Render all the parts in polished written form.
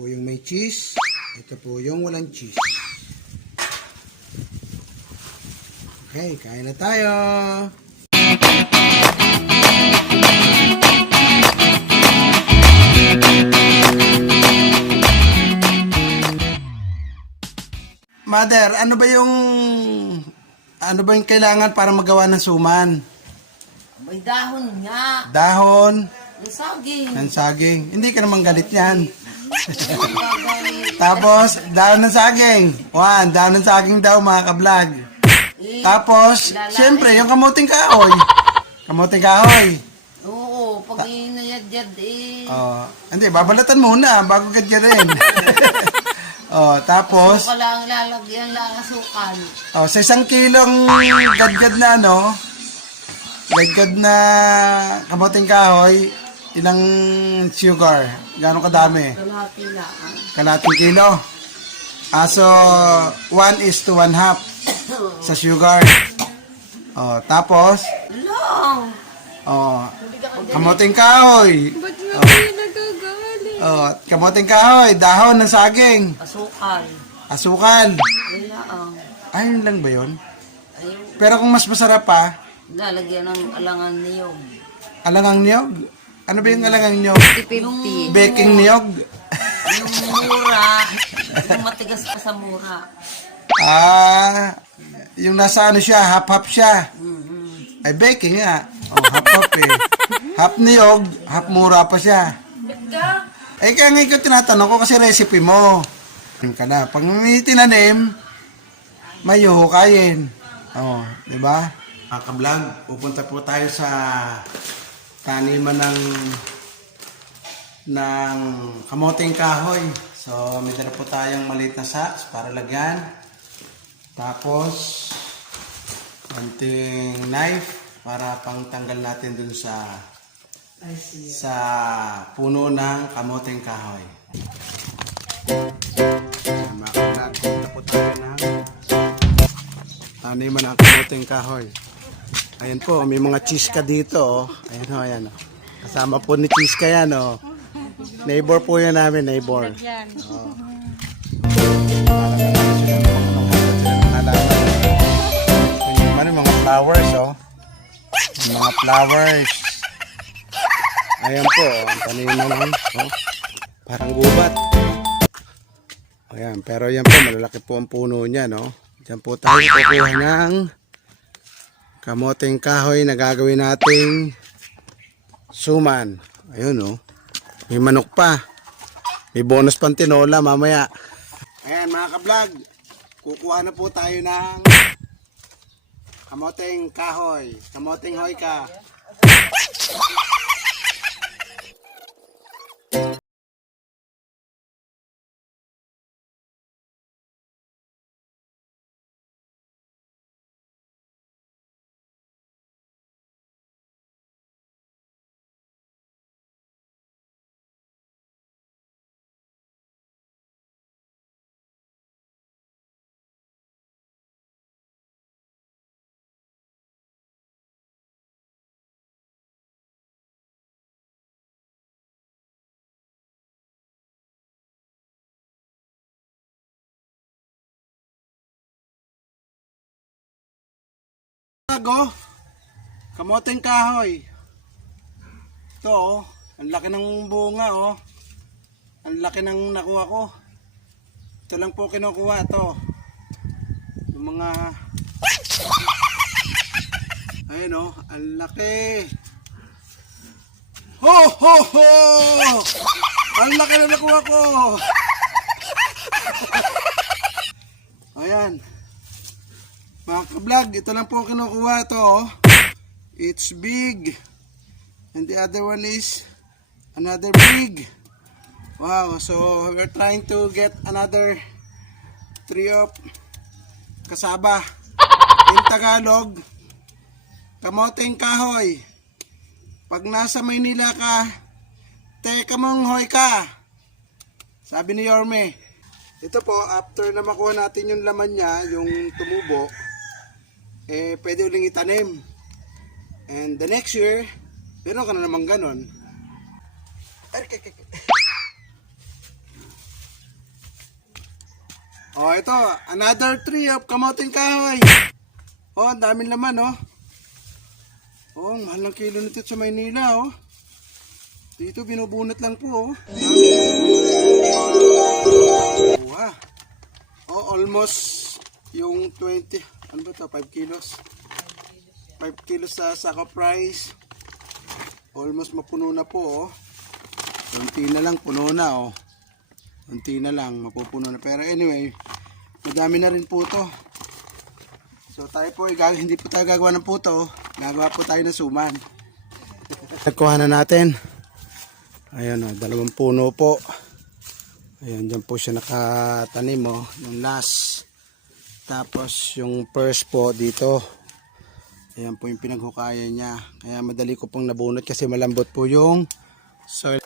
po yung may cheese. Ito po yung walang cheese. Okay, kain na tayo. Mother, ano ba yung kailangan para magawa ng suman? May dahon nga. Dahon Ang saging. ng saging. Hindi ka naman galit yan. Ang gagaling. Tapos, dahon ng saging. Dahon ng saging daw mga ka-vlog. Tapos, siyempre, yung kamuting kahoy. Kamuting kahoy. Oo, pag inayadyad Oh, hindi, babalatan muna bago gadyarin. Oh, tapos, So, lang lalagyan lang asukal. oh, sa 1 kilong gadgad na gadgad na kamuting kahoy, ilang sugar? Gano'ng kadami? Kalahati lang. Kalating kilo. So, 1:1/2 sa sugar. Oh, tapos, Lang. oh, kamuting kahoy. Ba't mo kayo nagagalit? Oh, kamuting kahoy, dahon ng saging, Asukal. asukal. Kailangan. Ay, yun lang ba yun? Ayun. Pero kung mas masarap pa, Lalagyan ng alangan niyog. alangang niyog. Ano ba yung alangang niyog? 50. Baking niyog. Yung mura. Yung matigas pa sa mura. Yung nasa ano siya, half-half siya. Ay, baking nga. Oh, half-half eh. Half niyog, half mura pa siya. Eh, kaya nga ikaw tinatanong ko kasi recipe mo. Yung ka na. Pag may tinanim, may yuhukayin. Oh, di ba? Mga ka-vlog, pupunta po tayo sa taniman ng kamoting kahoy. So, may dala po tayong maliit na sacks para lagyan. Tapos, konting knife para pangtanggal natin dun sa puno ng kamoting kahoy. Ayan, mga ka-vlog, pupunta po tayo ng taniman ng kamoting kahoy. Ayan po, may mga chiska dito. Ayan o, ayan o. Kasama po ni chiska yan o. Neighbor po yan namin, neighbor. Oh. Yung mga flowers o. Yung mga flowers. Ayan po, ang taniman lang. Oh. Parang gubat. Ayan, pero yan po, malalaki po ang puno niya, no? Diyan po tayo kukuha ng kamoting kahoy na gagawin nating suman. Ayun, oh. May manok pa. May bonus pang tinola mamaya. Ayan, mga ka-vlog. Kukuha na po tayo ng kamoting kahoy. Kamoting hoyka. Oh, kamoting kahoy. Ito oh, ang laki ng bunga oh. Ang laki ng nakuha ko. Ito lang po kinukuha to. Yung mga ayun oh, ang laki. Ho ho ho! Ang laki na nakuha ko. Ayan. Mga ka-vlog, ito lang po kinukuha ito. Oh. It's big. And the other one is another big. Wow, so we're trying to get another tree of kasaba. In Tagalog, kamoting kahoy. Pag nasa Maynila ka, teka mong hoy ka. Sabi ni Yorme. Ito po, after na makuha natin yung laman niya, yung tumubo, pwede uling itanim. And the next year, meron ka na naman ganon. Oh, ito, another tree of kamoting kahoy. Oh, ang daming laman, oh. Oh, ang mahal ng kilo nito sa Maynila, oh. Dito, binubunot lang po, oh. Wow. Oh, almost yung 20, ano ba ito, 5 kilos? 5 kilos sa sako price. Almost mapuno na po, oh. Kunti na lang, puno na, oh. Kunti na lang, mapupuno na. Pero anyway, madami na rin po to. So tayo po, hindi po tayo gagawa ng puto. Gagawa po tayo ng suman. Nagkuha na natin. Ayan o, 2 puno po. Ayan, dyan po siya nakatanim o. Yung last. Tapos yung first po dito. Ayan po yung pinaghukayan niya. Kaya madali ko pong nabunot kasi malambot po yung soil.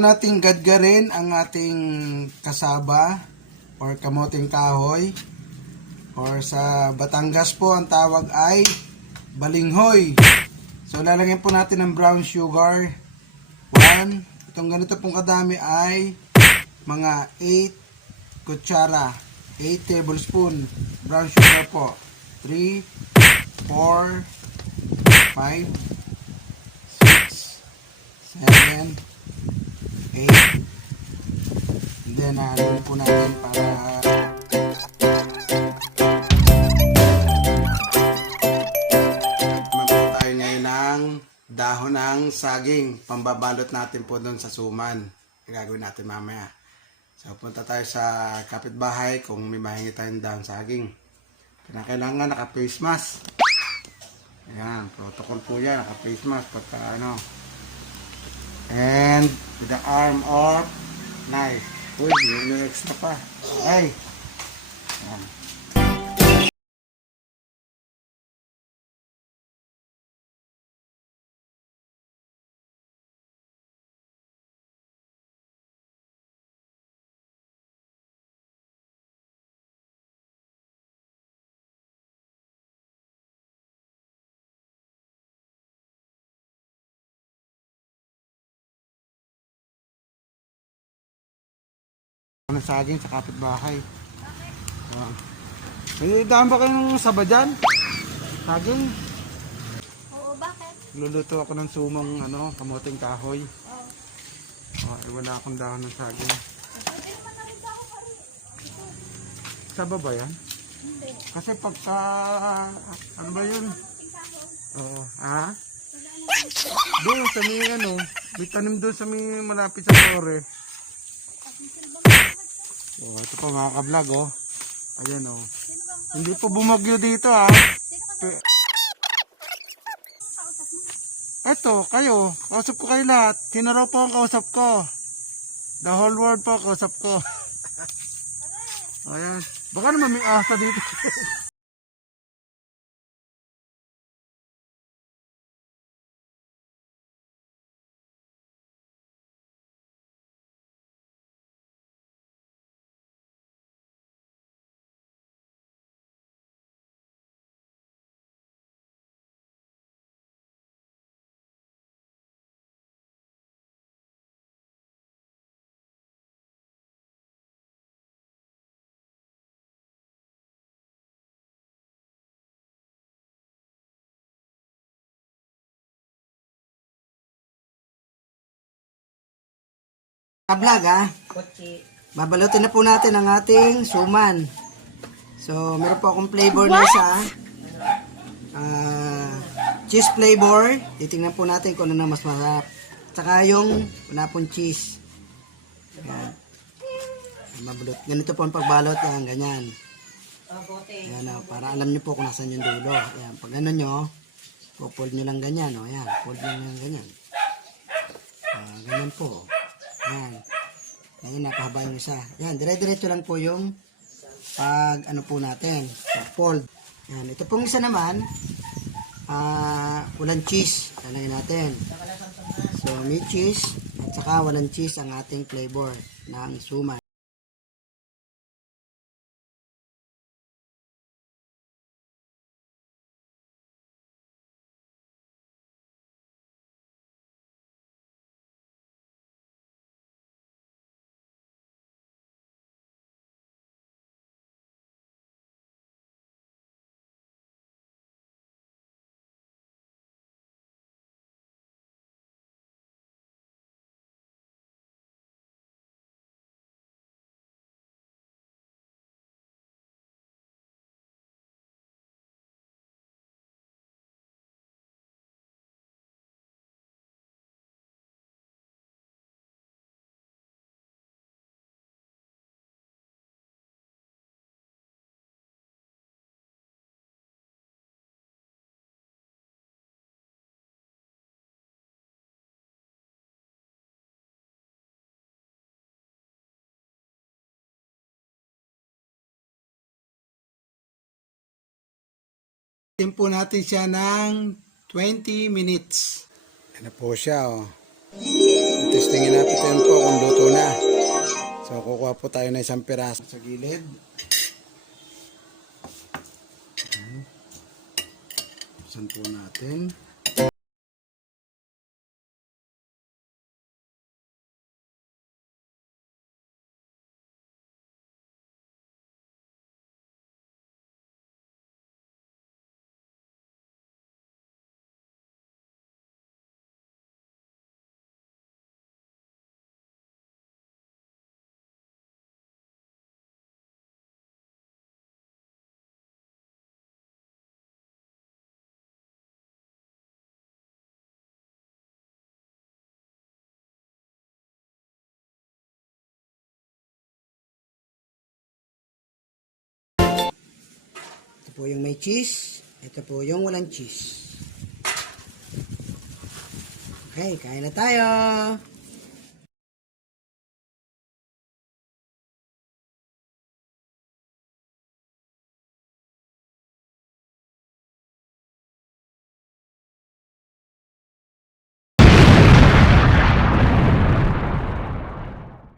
Nating gadgarin ang ating kasaba or kamoting kahoy or sa Batangas po ang tawag ay balinghoy. So lalagyan po natin ng brown sugar. 1, itong ganito pong kadami ay mga 8 kutsara, 8 tablespoon brown sugar po. 3, 4, 5, 6, 7, 8. And then haluin po natin para magpo tayo ngayon ng dahon ng saging. Pambabalot natin po doon sa suman. Gagawin natin mamaya. So punta tayo sa kapitbahay kung may mahingi tayong dahon saging. Kailangan naka-face mask. Ayan, protocol po yan. Naka-face mask pagka ano. And with the arm of knife. Uy, yung extra pa. Ay! Ayan. Ng saging sa kapitbahay. May daan ba kayo ng saba dyan? Saging? Oo, bakit? Luluto ako ng sumong kamoting kahoy. Oo. Wala akong dahon ng saging. Pwede naman namin ako pa rin. Saba ba yan? Kasi pagka, ano ba yun? Oo, ha? Doon sa may ano, may tanim doon sa may malapit sa tore. Oh, ito pa mga ka-vlog oh. Ayan oh. Hindi po bumagyo dito ha. Eto, kayo. Kausap ko kayo lahat. Sino raw po ang kausap ko? The whole world po kausap ko. Ayan. Baka naman may asa dito. Ka-vlog ha. Babalutin na po natin ang ating suman. So, meron po akong flavor na isa. Cheese flavor. Titingnan po natin kung ano na mas masarap. Tsaka yung wala pong cheese. Ayan. Mabalot. Ganito po ang pagbalot. Yan, ganyan. Ayan, para alam nyo po kung nasan yung dulo. Ayan, pag ano nyo, pull nyo lang ganyan. O, ayan, pull nyo lang ganyan. Ganyan po. Ayan. Ayan, napahaba yung isa. Ayan, dire-diretso lang po yung pag ano po natin. Fold. Ayan, ito pong isa naman, walang cheese. Lalagyan natin. So, may cheese at saka walang cheese ang ating flavor ng suman. Po natin siya ng 20 minutes. Ano po siya oh. Testingin natin po kung luto na. So kukuha po tayo ng isang piraso sa gilid. Buksan po natin. Ito po yung may cheese. Ito po yung walang cheese. Okay, kain na tayo.